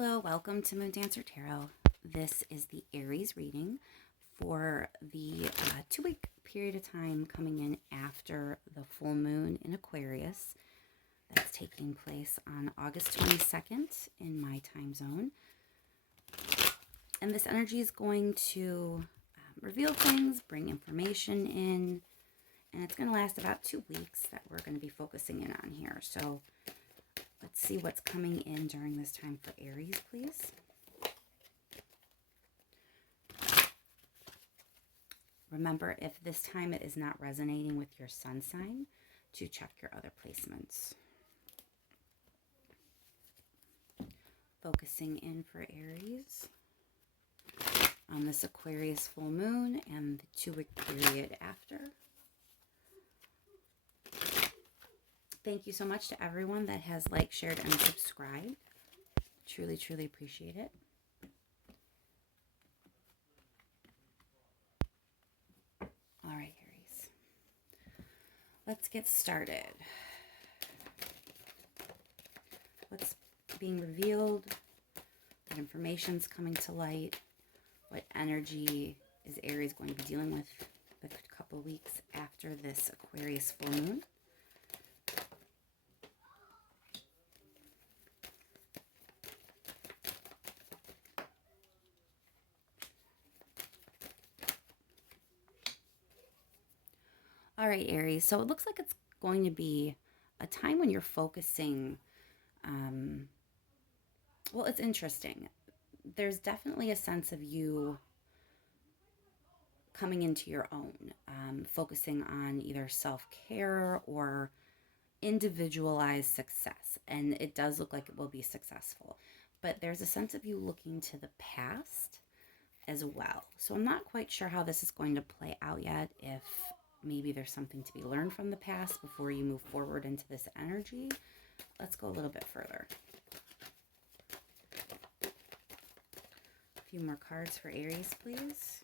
Hello, welcome to Moon Dancer Tarot. This is the Aries reading for the 2-week period of time coming in after the full moon in Aquarius. That's taking place on August 22nd in my time zone. And this energy is going to reveal things, bring information in, and it's going to last about 2 weeks that we're going to be focusing in on here. So let's see what's coming in during this time for Aries, please. Remember, if this time it is not resonating with your sun sign, to check your other placements. Focusing in for Aries on this Aquarius full moon and the 2-week period after. Thank you so much to everyone that has liked, shared, and subscribed. Truly, truly appreciate it. All right, Aries. Let's get started. What's being revealed? What information's coming to light? What energy is Aries going to be dealing with the couple weeks after this Aquarius full moon? All right, Aries. So it looks like it's going to be a time when you're focusing. Well, it's interesting. There's definitely a sense of you coming into your own, focusing on either self-care or individualized success. And it does look like it will be successful. But there's a sense of you looking to the past as well. So I'm not quite sure how this is going to play out yet, if maybe there's something to be learned from the past before you move forward into this energy. Let's go a little bit further. A few more cards for Aries, please.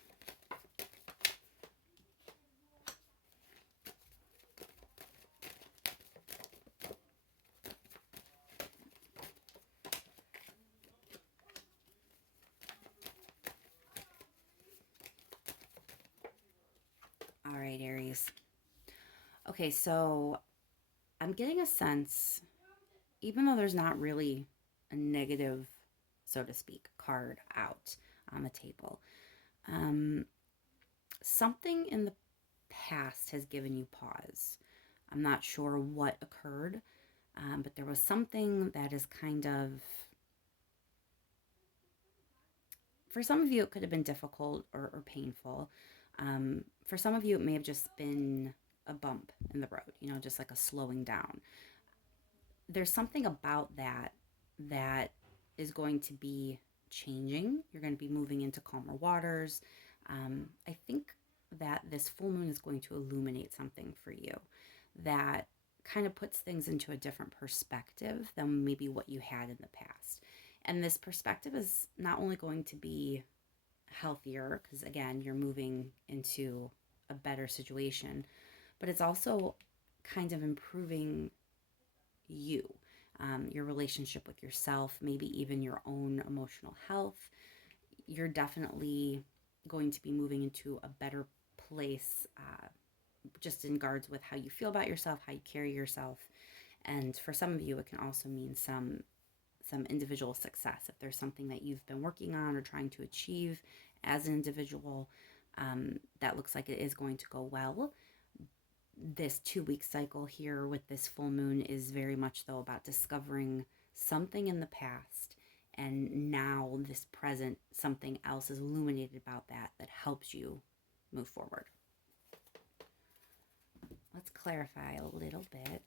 All right, Aries. Okay, so I'm getting a sense, even though there's not really a negative, so to speak, card out on the table, something in the past has given you pause. I'm not sure what occurred, but there was something that is kind of, for some of you, it could have been difficult or painful. For some of you, it may have just been a bump in the road, you know, just like a slowing down. There's something about that that is going to be changing. You're going to be moving into calmer waters. I think that this full moon is going to illuminate something for you that kind of puts things into a different perspective than maybe what you had in the past. And this perspective is not only going to be healthier, because again, you're moving into a better situation, but it's also kind of improving you, your relationship with yourself, maybe even your own emotional health. You're definitely going to be moving into a better place, just in regards with how you feel about yourself, how you carry yourself. And for some of you, it can also mean some individual success. If there's something that you've been working on or trying to achieve as an individual, that looks like it is going to go well. This 2-week cycle here with this full moon is very much, though, about discovering something in the past, and now this present, something else is illuminated about that helps you move forward. Let's clarify a little bit.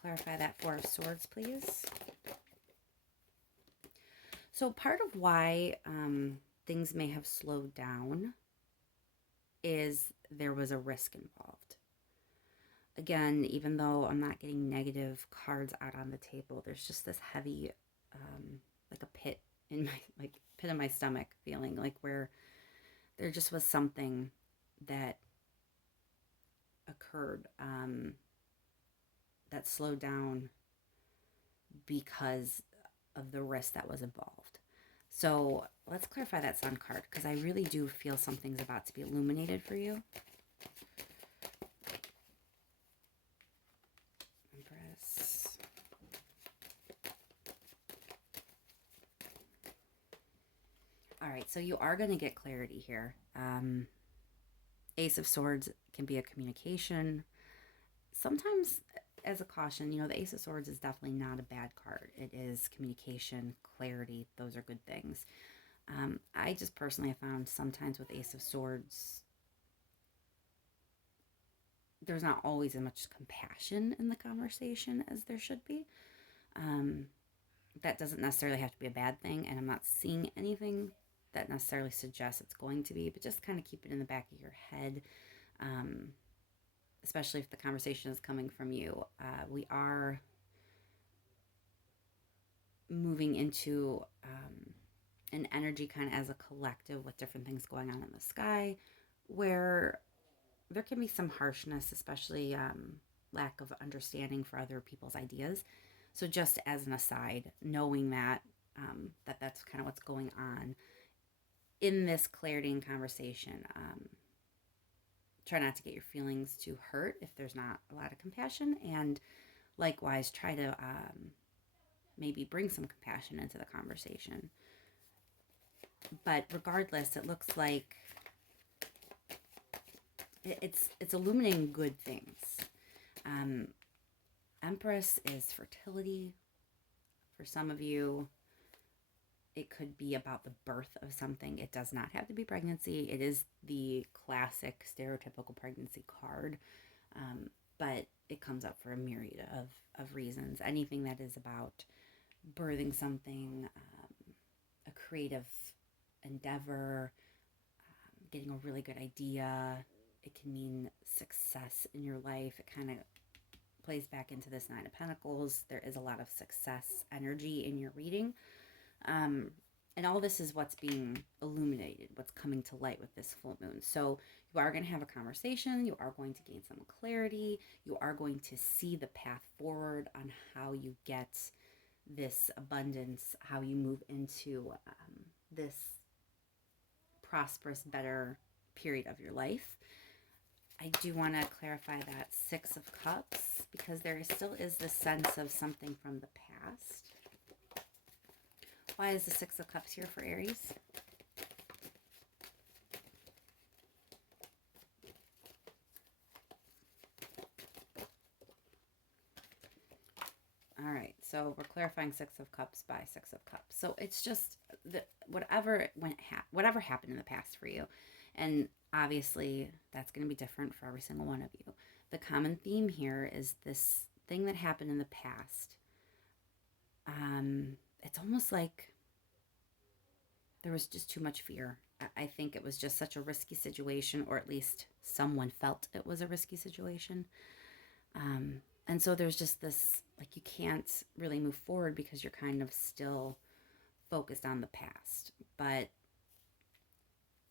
Clarify that Four of Swords, please. So part of why things may have slowed down is there was a risk involved. Again, even though I'm not getting negative cards out on the table, there's just this heavy, like a pit in my, pit in my stomach feeling, like where there just was something that occurred that slowed down because of the risk that was involved. So let's clarify that Sun card, because I really do feel something's about to be illuminated for you. Empress. All right, so you are going to get clarity here. Ace of Swords can be a communication. Sometimes, as a caution, the Ace of Swords is definitely not a bad card. It is communication, clarity. Those are good things. I just personally have found sometimes with Ace of Swords, there's not always as much compassion in the conversation as there should be. That doesn't necessarily have to be a bad thing, and I'm not seeing anything that necessarily suggests it's going to be, but just kind of keep it in the back of your head, especially if the conversation is coming from you. We are moving into an energy kind of as a collective with different things going on in the sky, where there can be some harshness, especially lack of understanding for other people's ideas. So just as an aside, knowing that that's kind of what's going on in this clarity and conversation. Try not to get your feelings too hurt if there's not a lot of compassion, and likewise try to maybe bring some compassion into the conversation. But regardless, it looks like it's illuminating good things. Empress is fertility. For some of you, it could be about the birth of something. It does not have to be pregnancy. It is the classic stereotypical pregnancy card, but it comes up for a myriad of reasons. Anything that is about birthing something, a creative endeavor, getting a really good idea. It can mean success in your life. It kind of plays back into this Nine of Pentacles. There is a lot of success energy in your reading. And all this is what's being illuminated, what's coming to light with this full moon. So you are going to have a conversation. You are going to gain some clarity. You are going to see the path forward on how you get this abundance, how you move into this prosperous, better period of your life. I do want to clarify that Six of Cups, because there still is this sense of something from the past. Why is the Six of Cups here for Aries? All right, so we're clarifying Six of Cups by Six of Cups. So it's just whatever happened in the past for you, and obviously that's going to be different for every single one of you. The common theme here is this thing that happened in the past. It's almost like there was just too much fear. I think it was just such a risky situation, or at least someone felt it was a risky situation. And so there's just this, like, you can't really move forward because you're kind of still focused on the past. But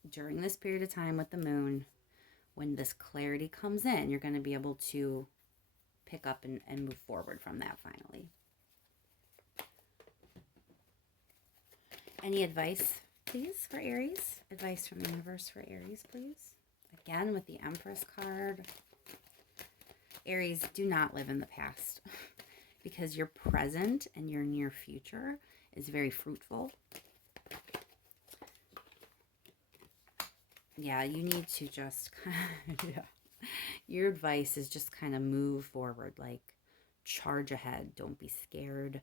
during this period of time with the moon, when this clarity comes in, you're going to be able to pick up and move forward from that finally. Any advice, please, for Aries? Advice from the universe for Aries, please. Again, with the Empress card. Aries, do not live in the past because your present and your near future is very fruitful. Yeah, you need to just your advice is just kind of move forward, like charge ahead. Don't be scared.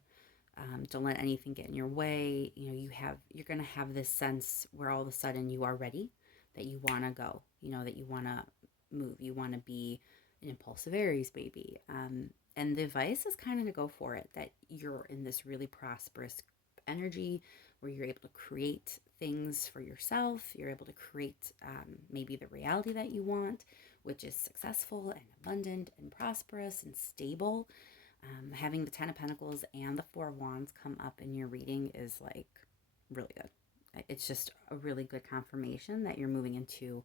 Don't let anything get in your way. You're going to have this sense where all of a sudden you are ready, that you want to go, that you want to move. You want to be an impulsive Aries baby. And the advice is kind of to go for it, that you're in this really prosperous energy where you're able to create things for yourself. You're able to create maybe the reality that you want, which is successful and abundant and prosperous and stable. Having the Ten of Pentacles and the Four of Wands come up in your reading is like really good. It's just a really good confirmation that you're moving into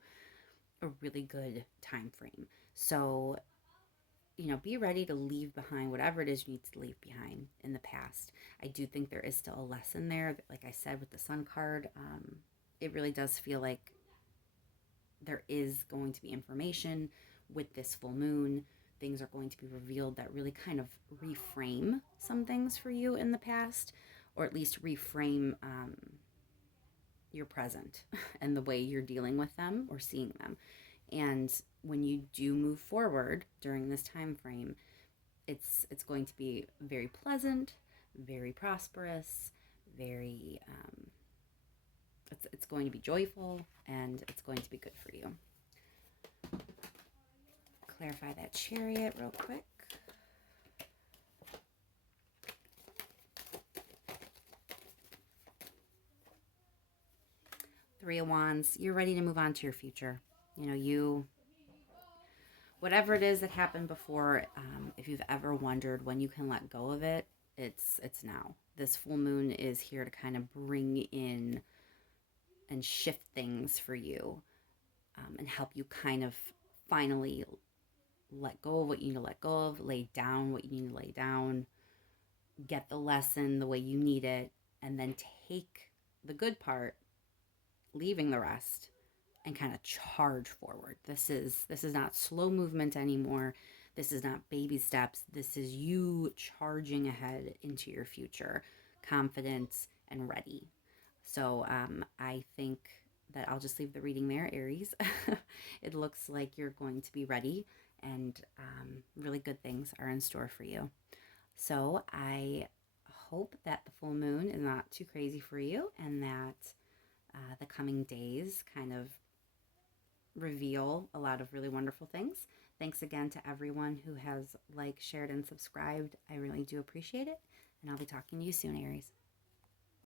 a really good time frame. So be ready to leave behind whatever it is you need to leave behind in the past. I do think there is still a lesson there. Like I said with the Sun card, it really does feel like there is going to be information with this full moon. Things are going to be revealed that really kind of reframe some things for you in the past, or at least reframe your present and the way you're dealing with them or seeing them. And when you do move forward during this time frame, it's going to be very pleasant, very prosperous, very it's going to be joyful, and it's going to be good for you. Clarify that Chariot real quick. Three of Wands, you're ready to move on to your future. Whatever it is that happened before, if you've ever wondered when you can let go of it, it's now. This full moon is here to kind of bring in and shift things for you, and help you kind of finally let go of what you need to let go of, lay down what you need to lay down, get the lesson the way you need it, and then take the good part, leaving the rest, and kind of charge forward. This is not slow movement anymore. This is not baby steps. This is you charging ahead into your future, confident and ready. So I think that I'll just leave the reading there, Aries. It looks like you're going to be ready, and really good things are in store for you. So I hope that the full moon is not too crazy for you, and that the coming days kind of reveal a lot of really wonderful things. Thanks again to everyone who has liked, shared, and subscribed. I really do appreciate it, and I'll be talking to you soon, Aries.